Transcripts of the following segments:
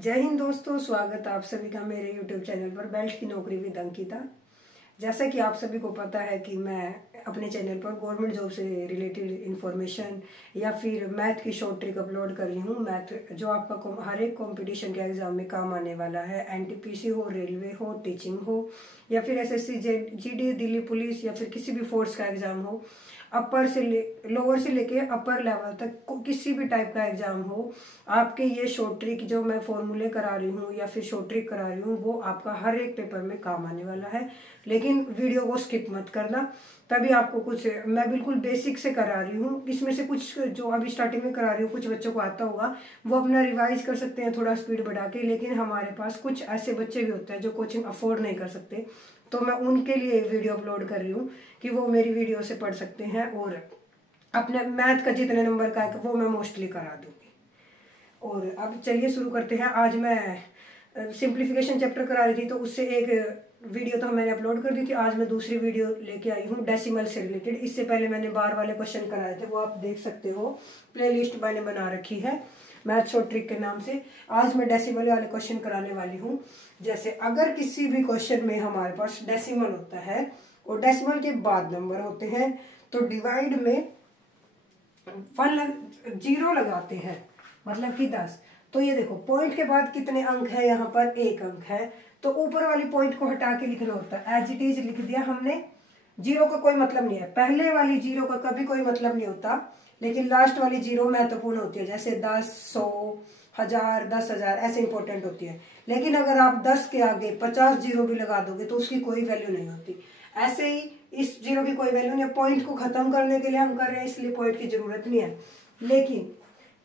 जय हिंद दोस्तों, स्वागत आप सभी का मेरे YouTube चैनल पर बेल्ट की नौकरी विद अंकिता। जैसा कि आप सभी को पता है कि मैं अपने चैनल पर गवर्नमेंट जॉब से रिलेटेड इन्फॉर्मेशन या फिर मैथ की शॉर्ट ट्रिक अपलोड कर रही हूँ। मैथ जो आपका हर एक कंपटीशन के एग्जाम में काम आने वाला है, एनटीपीसी हो, रेलवे हो, टीचिंग हो या फिर एसएससी, जीडी, दिल्ली पुलिस या फिर किसी भी फोर्स का एग्जाम हो, अपर से लोअर से लेके अपर लेवल तक किसी भी टाइप का एग्जाम हो, आपके ये शॉर्ट ट्रिक जो मैं फॉर्मूले करा रही हूँ या फिर शॉर्ट ट्रिक करा रही हूँ वो आपका हर एक पेपर में काम आने वाला है। लेकिन वीडियो को स्किप मत करना, तभी आपको कुछ मैं बिल्कुल बेसिक से करा रही हूँ। इसमें से कुछ जो अभी स्टार्टिंग में करा रही हूँ कुछ बच्चों को आता होगा, वो अपना रिवाइज कर सकते हैं थोड़ा स्पीड बढ़ा के। लेकिन हमारे पास कुछ ऐसे बच्चे भी होते हैं जो कोचिंग अफोर्ड नहीं कर सकते, तो मैं उनके लिए वीडियो अपलोड कर रही हूँ कि वो मेरी वीडियो से पढ़ सकते हैं और अपने मैथ का जितने नंबर का है वो मैं मोस्टली करा दूंगी। और अब चलिए शुरू करते हैं। आज मैं सिंप्लीफिकेशन चैप्टर करा रही थी, तो उससे एक वीडियो तो मैंने अपलोड कर दी थी। आज मैं दूसरी वीडियो लेके आई हूँ डेसिमल से रिलेटेड। इससे पहले मैंने बार वाले क्वेश्चन कराए थे, वो आप देख सकते हो, प्लेलिस्ट मैंने बना रखी है मैथ शॉर्ट ट्रिक के नाम से। आज मैं डेसिमल वाले क्वेश्चन कराने वाली हूँ। जैसे अगर किसी भी क्वेश्चन में हमारे पास डेसिमल होता है और डेसिमल के बाद नंबर होते हैं, तो डिवाइड में 0 लगाते हैं, मतलब कि 10। तो ये देखो पॉइंट के बाद कितने अंक है, यहाँ पर 1 अंक है, तो ऊपर वाली पॉइंट को हटा के लिखना होता है। एज इट इज लिख दिया हमने। 0 का कोई मतलब नहीं है, पहले वाली 0 का कभी कोई मतलब नहीं होता, लेकिन लास्ट वाली 0 महत्वपूर्ण होती है। जैसे 10, 100, 1000, 10,000 ऐसे इंपॉर्टेंट होती है। लेकिन अगर आप 10 के आगे 50 0 भी लगा दोगे तो उसकी कोई वैल्यू नहीं होती। ऐसे ही इस 0 की कोई वैल्यू नहीं है। पॉइंट को खत्म करने के लिए हम कर रहे हैं, इसलिए पॉइंट की जरूरत नहीं है। लेकिन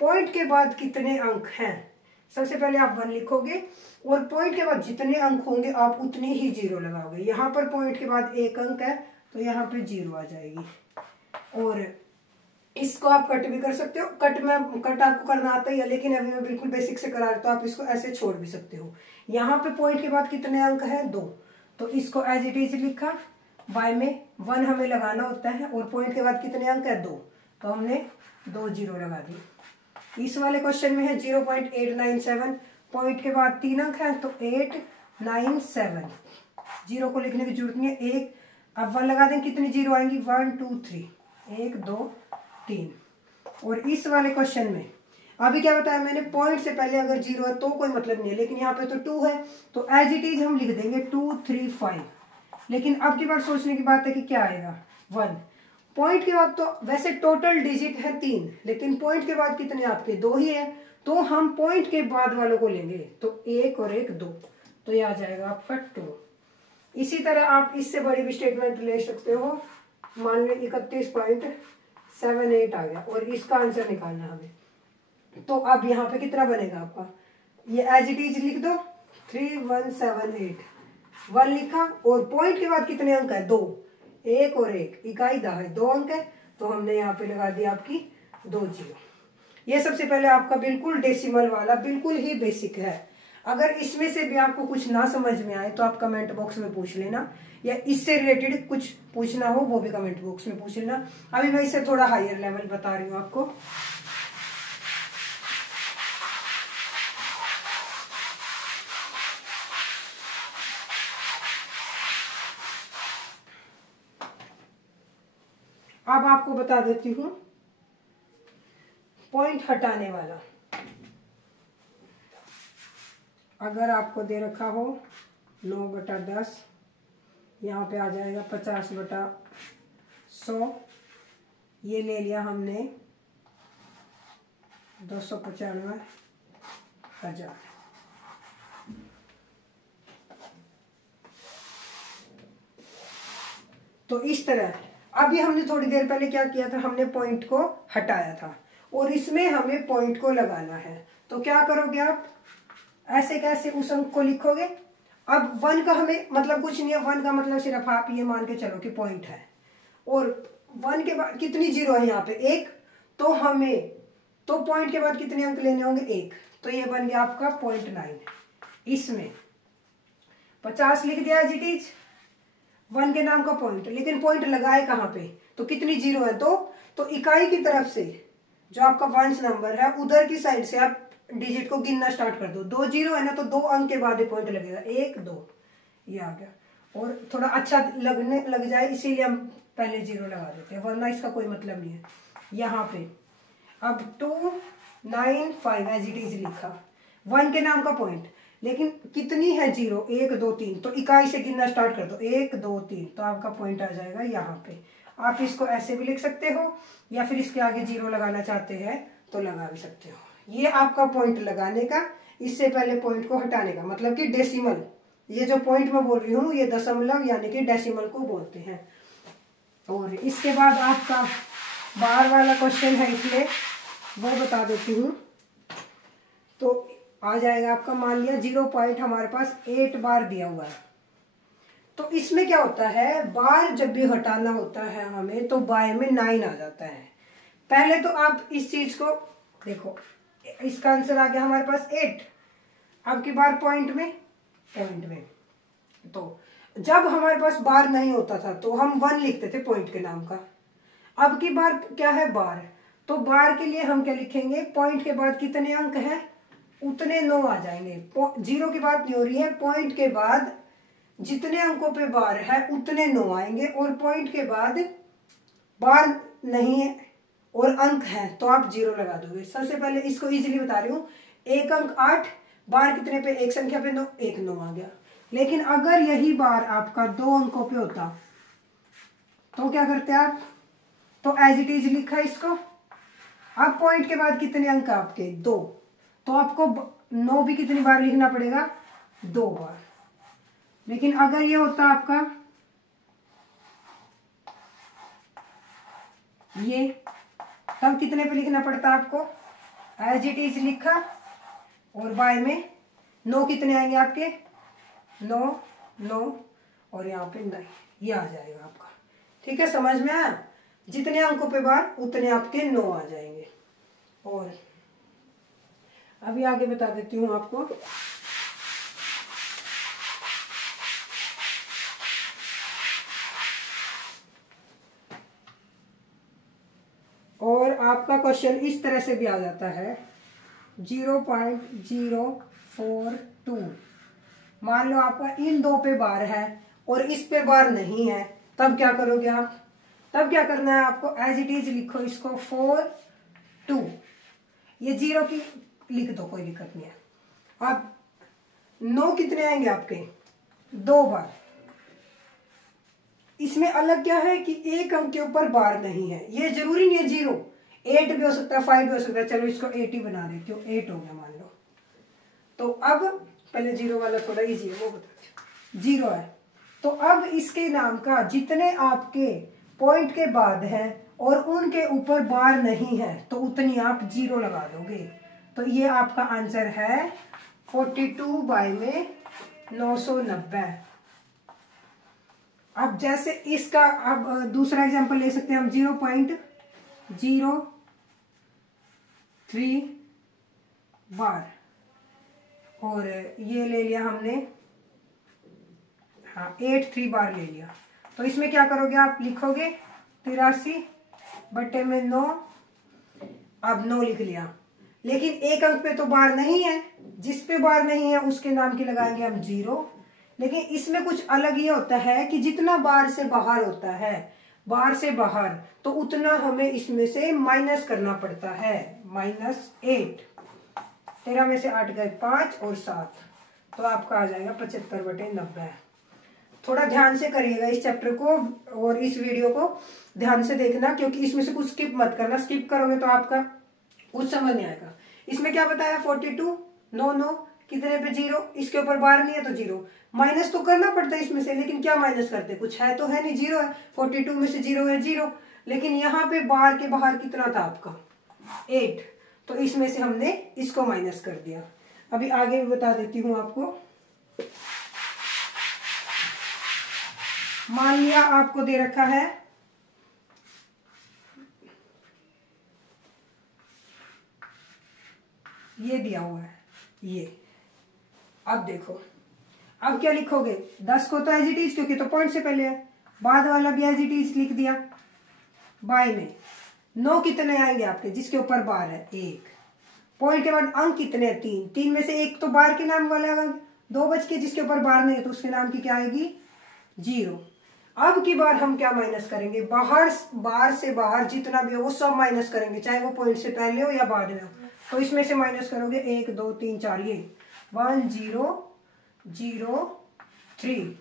पॉइंट के बाद कितने अंक हैं, सबसे पहले आप 1 लिखोगे और पॉइंट के बाद जितने अंक होंगे आप उतनी ही 0 लगाओगे। यहाँ पर पॉइंट के बाद 1 अंक है तो यहाँ पे 0 आ जाएगी। और इसको आप कट भी कर सकते हो। कट आपको करना आता ही है, लेकिन अभी मैं बिल्कुल बेसिक से करा रहा हूं, तो आप इसको ऐसे छोड़ भी सकते हो। यहाँ पे पॉइंट के बाद कितने अंक है, 2, तो इसको एज इट इज लिखा। बाय में 1 हमें लगाना होता है और पॉइंट के बाद कितने अंक है, 2, तो हमने 2 0 लगा दी। इस वाले क्वेश्चन में है 0.897, पॉइंट के बाद 3 अंक है तो 897। 0 को लिखने की जरूरत नहीं है। 1 अब 1 लगा दें, कितनी 0 आएंगी, 1 2 3, 1 2 3। और इस वाले क्वेश्चन में अभी क्या बताया मैंने, पॉइंट से पहले अगर 0 है तो कोई मतलब नहीं है, लेकिन यहाँ पे तो 2 है तो एज इट इज हम लिख देंगे 2 3 5। लेकिन अब की बार सोचने की बात है कि क्या आएगा, 1। पॉइंट के बाद तो वैसे टोटल डिजिट है 3, लेकिन पॉइंट के बाद कितने आपके 2 ही है, तो हम पॉइंट के बाद वालों को लेंगे। तो 1 और 1 2, तो ये आ जाएगा आपका 2। इसी तरह आप इससे बड़ी भी स्टेटमेंट ले सकते हो। मान लो 31.78 आ गया और इसका आंसर निकालना हमें। तो अब यहाँ पे कितना बनेगा आपका, ये एज इट इज लिख दो, 3178। 1 लिखा और पॉइंट के बाद कितने अंक है, 2, 1 और 1, इकाई दा है, 2 अंक है, तो हमने यहाँ पे लगा दिया आपकी 2 0। ये सबसे पहले आपका बिल्कुल डेसिमल वाला बिल्कुल ही बेसिक है। अगर इसमें से भी आपको कुछ ना समझ में आए तो आप कमेंट बॉक्स में पूछ लेना, या इससे रिलेटेड कुछ पूछना हो वो भी कमेंट बॉक्स में पूछ लेना। अभी मैं इससे थोड़ा हायर लेवल बता रही हूँ आपको। अब आपको बता देती हूँ पॉइंट हटाने वाला। अगर आपको दे रखा हो 9/10, यहाँ पे आ जाएगा 50/100, ये ले लिया हमने 295,000। तो इस तरह अभी हमने थोड़ी देर पहले क्या किया था, हमने पॉइंट को हटाया था और इसमें हमें पॉइंट को लगाना है। तो क्या करोगे आप, ऐसे कैसे उस अंक को लिखोगे। अब 1 का हमें मतलब कुछ नहीं है, 1 का मतलब सिर्फ आप ये मान के चलो कि पॉइंट है, और 1 के बाद कितनी 0 है यहाँ पे, 1, तो हमें तो पॉइंट के बाद कितने अंक लेने होंगे, 1, तो ये बन गया आपका 0.9। इसमें 50 लिख दिया एज इट इज, 1 के नाम का पॉइंट, लेकिन पॉइंट लगाए कहाँ पे, तो कितनी 0 है, तो इकाई की तरफ से जो आपका वंश नंबर है उधर की साइड से आप डिजिट को गिनना स्टार्ट कर दो। 2 जीरो है ना, तो 2 अंक के बाद पॉइंट लगेगा, 1 2, ये आ गया। और थोड़ा अच्छा लगने लग जाए इसीलिए हम पहले 0 लगा देते हैं, वरना इसका कोई मतलब नहीं है। यहाँ पे अब 2 9 5 एज इट इज लिखा, 1 के नाम का पॉइंट, लेकिन कितनी है 0, 1 2 3, तो इकाई से गिनना स्टार्ट कर दो, 1 2 3, तो आपका पॉइंट आ जाएगा यहाँ पे। आप इसको ऐसे भी लिख सकते हो, या फिर इसके आगे 0 लगाना चाहते हैं तो लगा भी सकते हो। ये आपका पॉइंट लगाने का, इससे पहले पॉइंट को हटाने का, मतलब कि डेसिमल, ये जो पॉइंट मैं बोल रही हूँ ये दशमलव यानी कि डेसिमल को बोलते हैं। और इसके बाद आपका बाहर वाला क्वेश्चन है, इसलिए वो बता देती हूँ। तो आ जाएगा आपका, मान लिया 0 पॉइंट हमारे पास 8 बार दिया हुआ है, तो इसमें क्या होता है, बार जब भी हटाना होता है हमें तो बाय में 9 आ जाता है। पहले तो आप इस चीज को देखो, इसका आंसर आ गया हमारे पास 8, अब की बार पॉइंट में तो जब हमारे पास बार नहीं होता था तो हम 1 लिखते थे पॉइंट के नाम का। अब की बार क्या है, बार, तो बार के लिए हम क्या लिखेंगे, पॉइंट के बाद कितने अंक हैं उतने 9 आ जाएंगे। 0 की बात नहीं हो रही है, पॉइंट के बाद जितने अंकों पे बार है उतने 9 आएंगे, और पॉइंट के बाद बार नहीं है और अंक है तो आप 0 लगा दोगे। सबसे पहले इसको इजीली बता रही हूँ, 1 अंक 8, बार कितने पे, एक संख्या पे 9, 1 9 आ गया। लेकिन अगर यही बार आपका 2 अंकों पे होता तो क्या करते आप, तो एज इट इज लिखा इसको। अब पॉइंट के बाद कितने अंक आपके, 2, तो आपको 9 भी कितनी बार लिखना पड़ेगा, 2 बार। लेकिन अगर ये होता आपका ये, तब कितने पे लिखना पड़ता आपको, एज इट इज लिखा, और बाय में 9 कितने आएंगे आपके, 9 9, और यहाँ पे 9, ये आ जाएगा आपका। ठीक है, समझ में आया, जितने अंकों पे बार उतने आपके 9 आ जाएंगे। और अभी आगे बता देती हूँ आपको। और आपका क्वेश्चन इस तरह से भी आ जाता है, 0.042, मान लो आपका इन 2 पे बार है और इस पे बार नहीं है, तब क्या करोगे आप, तब क्या करना है आपको, एज इट इज लिखो इसको 4 2, ये 0 की लिख दो, कोई दिक्कत नहीं है। अब 9 कितने आएंगे आपके, 2 बार। इसमें अलग क्या है कि 1 अंक के ऊपर बार नहीं है, ये जरूरी नहीं है 0, 8 भी हो सकता है, 5 भी हो सकता है, चलो इसको 8 ही बना देती हूँ, 8 हो गया मान लो। तो अब पहले 0 वाला थोड़ा इजी है, वो बता, 0 है, तो अब इसके नाम का जितने आपके पॉइंट के बाद है और उनके ऊपर बार नहीं है तो उतनी आप 0 लगा दोगे। तो ये आपका आंसर है 42 बाय में 990। अब जैसे इसका अब दूसरा एग्जांपल ले सकते हैं हम, 0.03 बार, और ये ले लिया हमने, हाँ 83 बार ले लिया। तो इसमें क्या करोगे आप, लिखोगे 83/9, अब 9 लिख लिया, लेकिन 1 अंक पे तो बार नहीं है, जिस पे बार नहीं है उसके नाम की लगाएंगे हम 0। लेकिन इसमें कुछ अलग ये होता है कि जितना बार से बाहर होता है, बार से बाहर, तो उतना हमें इसमें से माइनस करना पड़ता है, -8, 13 में से 8 गए 5 और 7, तो आपका आ जाएगा 75/90। थोड़ा ध्यान से करिएगा इस चैप्टर को और इस वीडियो को ध्यान से देखना, क्योंकि इसमें से कुछ स्किप मत करना, स्किप करोगे तो आपका कुछ समझ नहीं आएगा। इसमें क्या बताया, 42 9 9 कितने पे 0, इसके ऊपर बार नहीं है तो 0, माइनस तो करना पड़ता है इसमें से, लेकिन क्या माइनस करते, कुछ है तो है नहीं, 0 है, 42 में से 0 है 0, लेकिन यहाँ पे बार के बाहर कितना था आपका 8, तो इसमें से हमने इसको माइनस कर दिया। अभी आगे भी बता देती हूँ आपको। मान लिया आपको दे रखा है ये दिया हुआ है ये, अब देखो अब क्या लिखोगे, 10 को तो एज इट इज, क्योंकि तो पॉइंट से पहले है, बाद वाला भी एज इट इज लिख दिया, बाय में 9 कितने आएंगे आपके जिसके ऊपर बार है 1, पॉइंट के बाद अंक कितने हैं? 3। 3 में से एक तो बार के नाम वाला अंक, 2 बच के जिसके ऊपर बार नहीं है तो उसके नाम की क्या आएगी? 0। अब की बार हम क्या माइनस करेंगे? बाहर से बाहर जितना भी हो वो सब माइनस करेंगे, चाहे वो पॉइंट से पहले हो या बाद में हो। तो इसमें से माइनस करोगे 1 2 3 4, ये 1 0 0 3,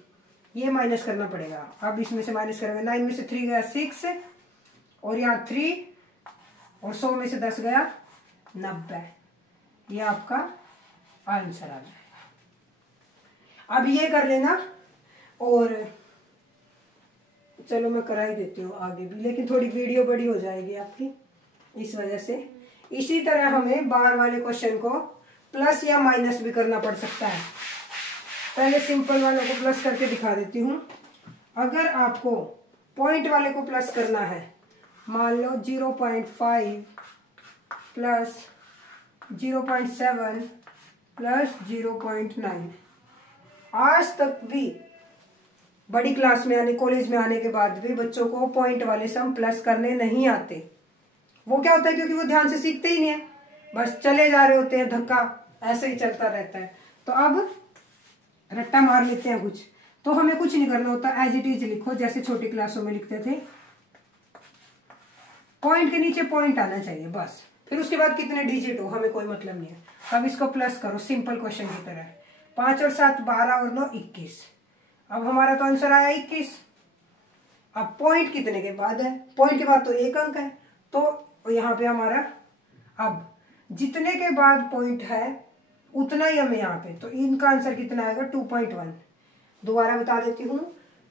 ये माइनस करना पड़ेगा। अब इसमें से माइनस करोगे, 9 में से 3 गया 6 और यहाँ 3 और 100 में से 10 गया 90। ये आपका आंसर आ गया। अब ये कर लेना, और चलो मैं करा ही देती हूँ आगे भी, लेकिन थोड़ी वीडियो बड़ी हो जाएगी आपकी इस वजह से। इसी तरह हमें बाहर वाले क्वेश्चन को प्लस या माइनस भी करना पड़ सकता है। पहले सिंपल वालों को प्लस करके दिखा देती हूँ। अगर आपको पॉइंट वाले को प्लस करना है, मान लो 0.5 प्लस 0.7 प्लस 0.9, आज तक भी बड़ी क्लास में आने, कॉलेज में आने के बाद भी बच्चों को पॉइंट वाले सम प्लस करने नहीं आते। वो क्या होता है? क्योंकि वो ध्यान से सीखते ही नहीं है, बस चले जा रहे होते हैं, धक्का ऐसे ही चलता रहता है। तो अब रट्टा मार लेते हैं कुछ, तो हमें कुछ नहीं करना होता, एज इट इज लिखो जैसे छोटी क्लासों में लिखते थे। पॉइंट के नीचे पॉइंट आना चाहिए बस, फिर उसके बाद कितने डिजिट हो हमें कोई मतलब नहीं है। अब इसको प्लस करो सिंपल क्वेश्चन की तरह, 5 और 7 12 और 9 21। अब हमारा तो आंसर आया 21। अब पॉइंट कितने के बाद है? पॉइंट के बाद तो एक अंक है, तो यहाँ पे हमारा अब जितने के बाद पॉइंट है उतना ही हमें यहाँ पे, तो इनका आंसर कितना आएगा? 2.1। दोबारा बता देती हूँ,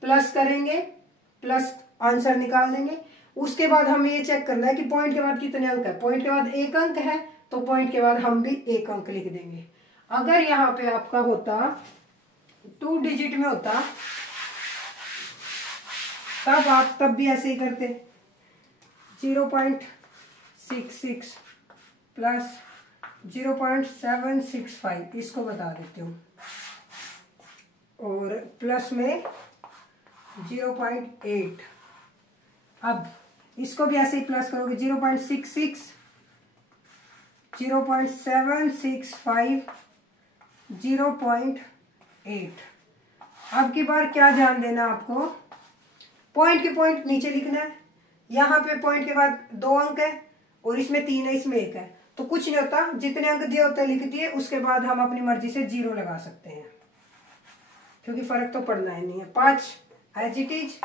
प्लस करेंगे, प्लस आंसर निकाल देंगे। उसके बाद हमें ये चेक करना है कि पॉइंट के बाद कितने अंक है। पॉइंट के बाद एक अंक है तो पॉइंट के बाद हम भी एक अंक लिख देंगे। अगर यहाँ पे आपका होता 2 डिजिट में होता तब आप तब भी ऐसे ही करते, 0.66 प्लस 0.765, इसको बता देती हूँ, और प्लस में 0.8। अब इसको भी ऐसे ही प्लस करोगे, 0.66 0.765 0.8। अब की बार क्या ध्यान देना आपको, पॉइंट के पॉइंट नीचे लिखना है। यहाँ पे पॉइंट के बाद 2 अंक है और इसमें 3 है, इसमें 1 है, तो कुछ नहीं होता, जितने अंक दिए होते हैं लिख दिए, उसके बाद हम अपनी मर्जी से 0 लगा सकते हैं, क्योंकि फर्क तो पड़ना ही नहीं है। 5 एज इट इज,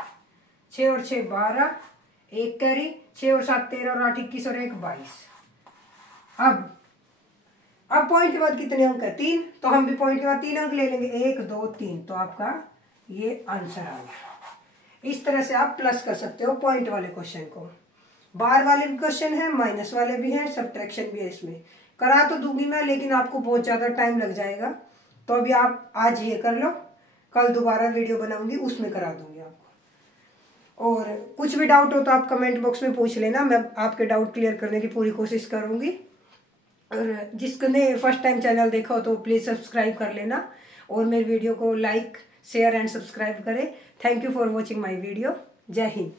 6 और 6 12, 1 कैरी, 6 और 7 13 और 8 21 और 1 22। अब पॉइंट के बाद कितने अंक है? 3, तो हम भी पॉइंट के बाद 3 अंक ले लेंगे, 1 2 3, तो आपका ये आंसर आ गया। इस तरह से आप प्लस कर सकते हो पॉइंट वाले क्वेश्चन को। बार वाले भी क्वेश्चन है, माइनस वाले भी हैं, सब्ट्रैक्शन भी है। इसमें करा तो दूंगी मैं, लेकिन आपको बहुत ज्यादा टाइम लग जाएगा, तो अभी आप आज ये कर लो, कल दोबारा वीडियो बनाऊंगी उसमें करा दूंगी आपको। और कुछ भी डाउट हो तो आप कमेंट बॉक्स में पूछ लेना, मैं आपके डाउट क्लियर करने की पूरी कोशिश करूंगी। और जिसने फर्स्ट टाइम चैनल देखा हो तो प्लीज सब्सक्राइब कर लेना, और मेरी वीडियो को लाइक शेयर एंड सब्सक्राइब करें। Thank you for watching my video. जय हिंद।